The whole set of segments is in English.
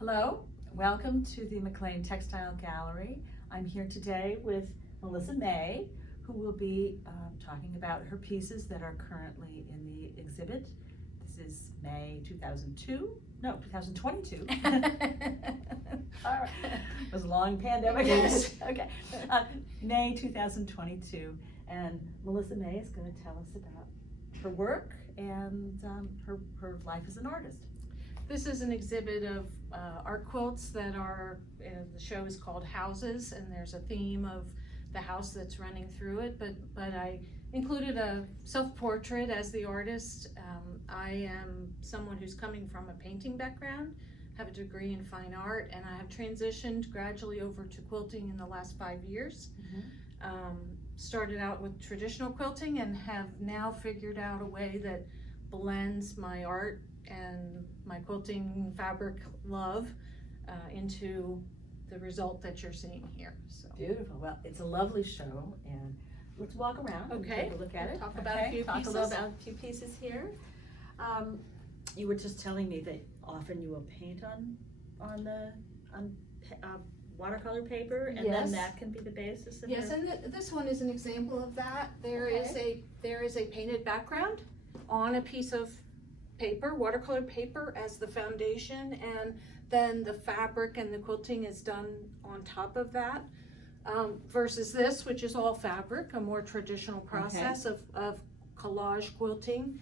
Hello, welcome to the McLean Textile Gallery. I'm here today with Melissa May, who will be talking about her pieces that are currently in the exhibit. This is May 2022. All right. It was a long pandemic. Yes. Okay. May 2022. And Melissa May is going to tell us about her work and her life as an artist. This is an exhibit of art quilts that are, the show is called Houses, and there's a theme of the house that's running through it, but I included a self-portrait as the artist. I am someone who's coming from a painting background, have a degree in fine art, and I have transitioned gradually over to quilting in the last 5 years. Started out with traditional quilting and have now figured out a way that blends my art and my quilting fabric love into the result that you're seeing here. So Beautiful. Well, it's a lovely show, and let's walk around and Okay. take a look at it. Talk about a few Talk pieces. a little about a few pieces here. You were just telling me that often you will paint on watercolor paper, and Yes. then that can be the basis of yes, your... and this one is an example of that. There Okay. is a painted background on a piece of paper, watercolor paper, as the foundation, and then the fabric and the quilting is done on top of that, versus this, which is all fabric, a more traditional process of collage quilting.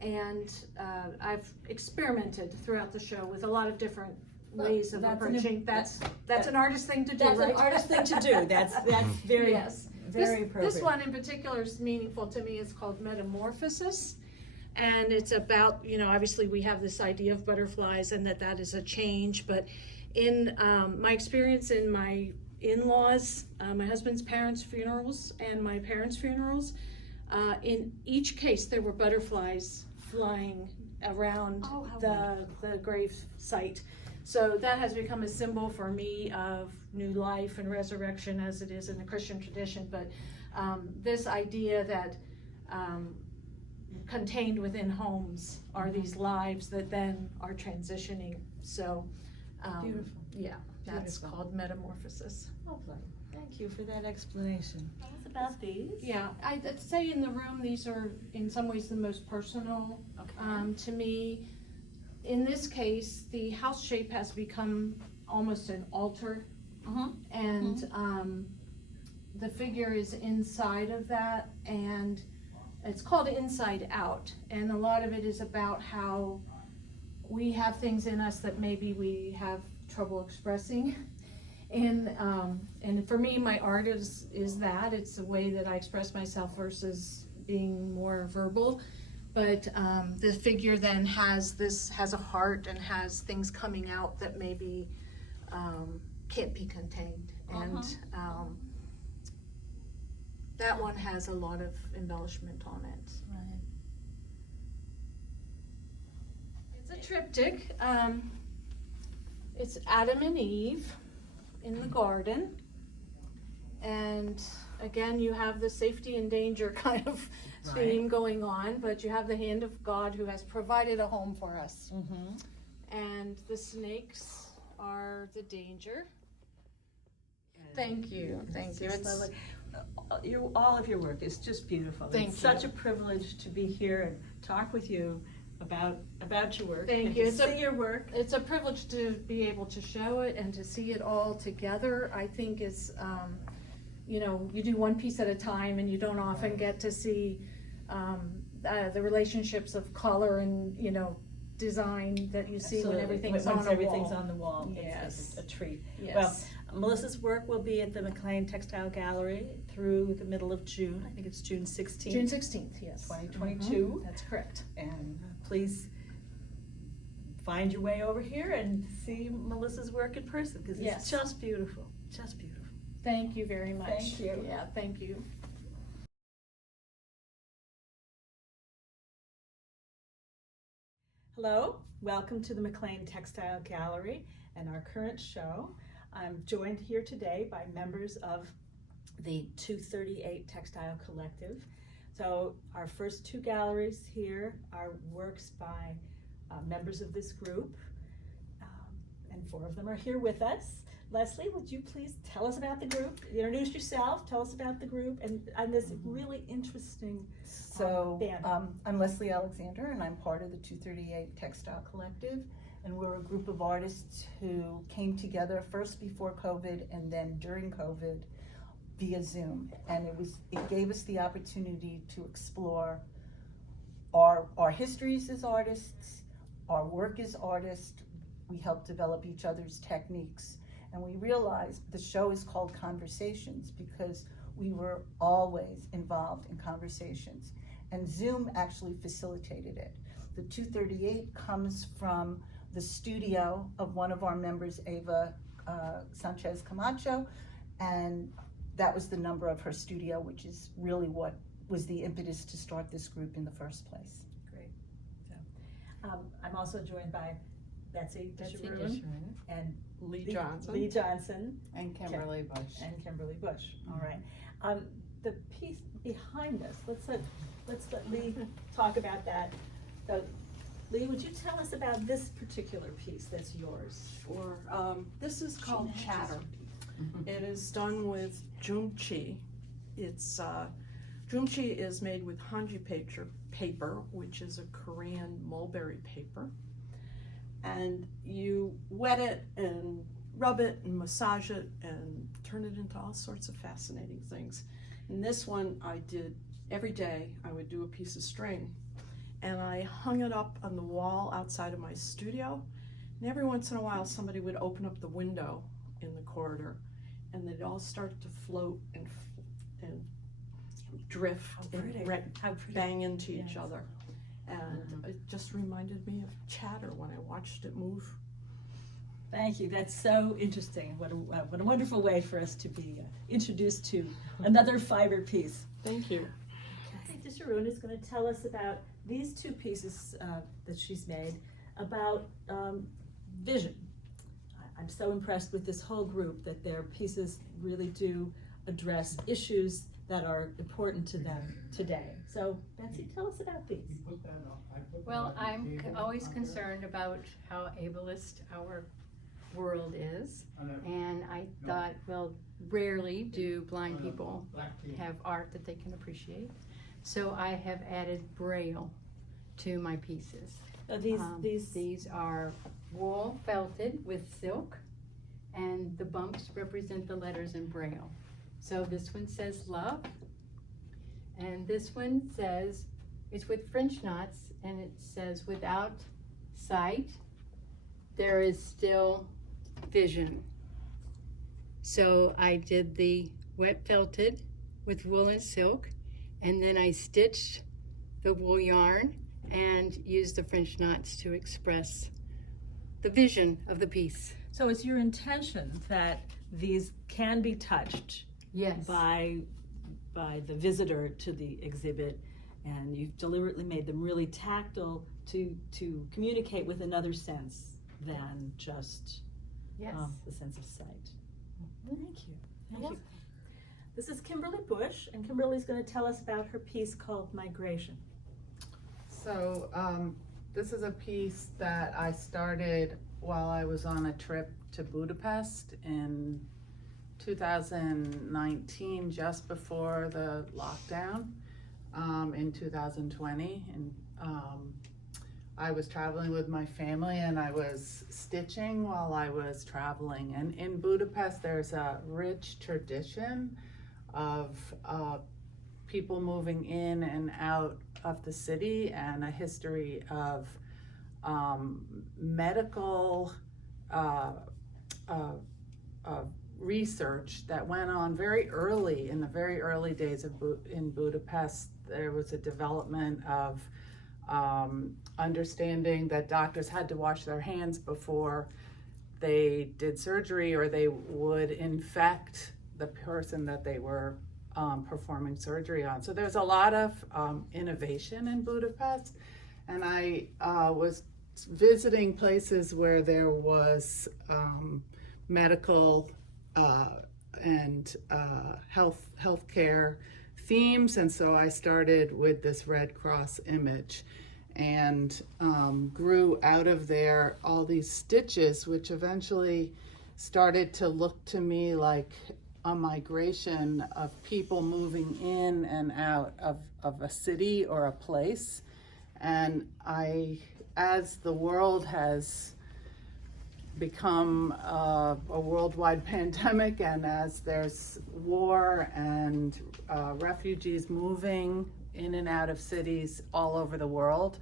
I've experimented throughout the show with a lot of different ways of approaching. That's an artist thing to do, That's right? an artist thing to do. That's very, Yes. very appropriate. This one in particular is meaningful to me. It's called Metamorphosis. And it's about, obviously we have this idea of butterflies and that is a change, but in my experience in my in-laws, my husband's parents' funerals and my parents' funerals, in each case there were butterflies flying around the grave site. So that has become a symbol for me of new life and resurrection, as it is in the Christian tradition. But this idea that contained within homes are these lives that then are transitioning. So Beautiful. Yeah, that's Beautiful. called Metamorphosis. Lovely. Thank you for that explanation. Tell us about these. Yeah, I'd say in the room these are in some ways the most personal to me. In this case, the house shape has become almost an altar, and the figure is inside of that, and it's called Inside Out, and a lot of it is about how we have things in us that maybe we have trouble expressing. And for me, my art is that. It's a way that I express myself versus being more verbal. But the figure then has a heart and has things coming out that maybe can't be contained. And that one has a lot of embellishment on it. Right. It's a triptych. It's Adam and Eve in the garden. And again, you have the safety and danger kind of theme going on, but you have the hand of God who has provided a home for us. And the snakes are the danger. Thank you. Thank you. It's lovely. All of your work is just beautiful. It's such a privilege to be here and talk with you about your work. Thank and you. To see your work. It's a privilege to be able to show it and to see it all together. I think is, you do one piece at a time, and you don't often get to see the relationships of color and design that you see when everything's on the wall. Yes. It's a treat. Yes. Well, Melissa's work will be at the McLean Textile Gallery through the middle of June. I think it's June 16th. June 16th, yes. 2022. That's correct. And please find your way over here and see Melissa's work in person, because it's just beautiful. Just beautiful. Thank you very much. Thank you. Yeah, thank you. Hello, welcome to the McLean Textile Gallery and our current show. I'm joined here today by members of the 238 Textile Collective. So our first two galleries here are works by members of this group. and 4 of them are here with us. Leslie, would you please tell us about the group? Introduce yourself, tell us about the group, and this really interesting band. I'm Leslie Alexander, and I'm part of the 238 Textile Collective, and we're a group of artists who came together first before COVID and then during COVID via Zoom, and it gave us the opportunity to explore our histories as artists, our work as artists. We helped develop each other's techniques. And we realized the show is called Conversations because we were always involved in conversations. And Zoom actually facilitated it. The 238 comes from the studio of one of our members, Ava Sanchez Camacho, and that was the number of her studio, which is really what was the impetus to start this group in the first place. Great. So, I'm also joined by Betsy Disharoon Disharoon. and Lee Lee Johnson and Kimberly Bush. and Kimberly Bush. All right. The piece behind us, let's let Lee talk about that. So, Lee, would you tell us about this particular piece that's yours? Sure. This is called Chatter. It is done with Jungchi. It's Jungchi is made with hanji paper, which is a Korean mulberry paper. And you wet it and rub it and massage it and turn it into all sorts of fascinating things. And this one I did every day. I would do a piece of string and I hung it up on the wall outside of my studio. And every once in a while somebody would open up the window in the corridor and they'd all start to float and drift and bang into each other. And it just reminded me of Chatter when I watched it move. Thank you. That's so interesting. What a wonderful way for us to be introduced to another fiber piece. Thank you. Kathy Disharoon is going to tell us about these 2 pieces that she's made about vision. I'm so impressed with this whole group that their pieces really do address issues that are important to them today. So, Betsy, tell us about these. Well, I'm always concerned about how ableist our world is, and I thought, well, rarely do blind people have art that they can appreciate. So I have added Braille to my pieces. So These are wool felted with silk, and the bumps represent the letters in Braille. So this one says love, and this one says, it's with French knots, and it says without sight, there is still vision. So I did the wet felted with wool and silk, and then I stitched the wool yarn and used the French knots to express the vision of the piece. So it's your intention that these can be touched Yes. by the visitor to the exhibit, and you've deliberately made them really tactile to communicate with another sense than just Yes. the sense of sight. Thank you. Thank you. This is Kimberly Bush, and Kimberly's going to tell us about her piece called Migration. So this is a piece that I started while I was on a trip to Budapest in 2019, just before the lockdown in 2020. And I was traveling with my family and I was stitching while I was traveling. And in Budapest, there's a rich tradition of people moving in and out of the city, and a history of medical research that went on very early, in the very early days of in Budapest. There was a development of understanding that doctors had to wash their hands before they did surgery, or they would infect the person that they were performing surgery on. So there's a lot of innovation in Budapest, and I was visiting places where there was medical and healthcare themes, and so I started with this Red Cross image. and grew out of there all these stitches, which eventually started to look to me like a migration of people moving in and out of a city or a place. And as the world has become a worldwide pandemic, and as there's war and refugees moving in and out of cities all over the world,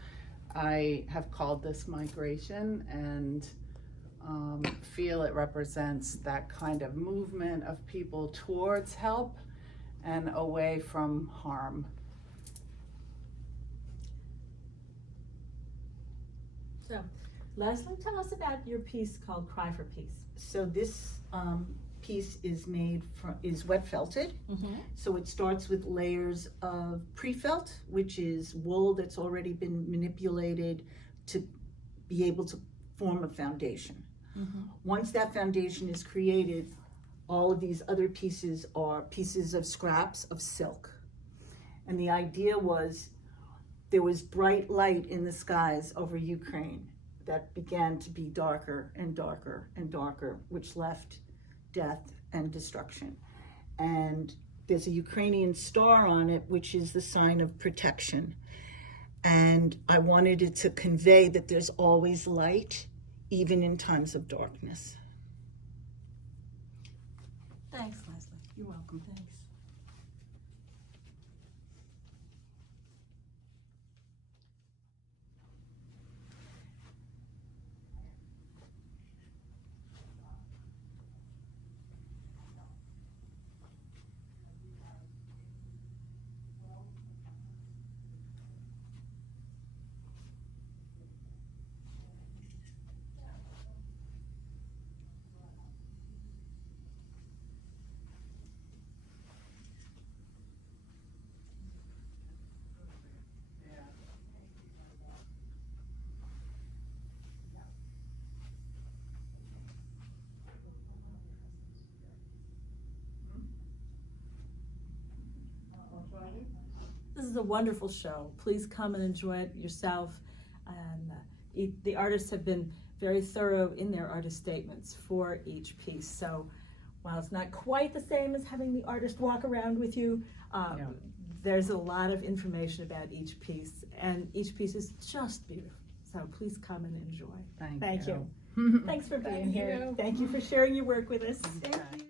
I have called this migration, and feel it represents that kind of movement of people towards help and away from harm. So, Leslie, tell us about your piece called Cry for Peace. So this piece is is wet felted. So it starts with layers of pre-felt, which is wool that's already been manipulated to be able to form a foundation. Once that foundation is created, all of these other pieces are pieces of scraps of silk. And the idea was there was bright light in the skies over Ukraine that began to be darker and darker and darker, which left death and destruction. And there's a Ukrainian star on it, which is the sign of protection. And I wanted it to convey that there's always light, even in times of darkness. Thanks, Leslie. You're welcome. Thanks. This is a wonderful show. Please come and enjoy it yourself. And the artists have been very thorough in their artist statements for each piece. So while it's not quite the same as having the artist walk around with you, there's a lot of information about each piece, and each piece is just beautiful. So please come and enjoy. Thank you. Thanks for being here. Thank you for sharing your work with us. Thank you.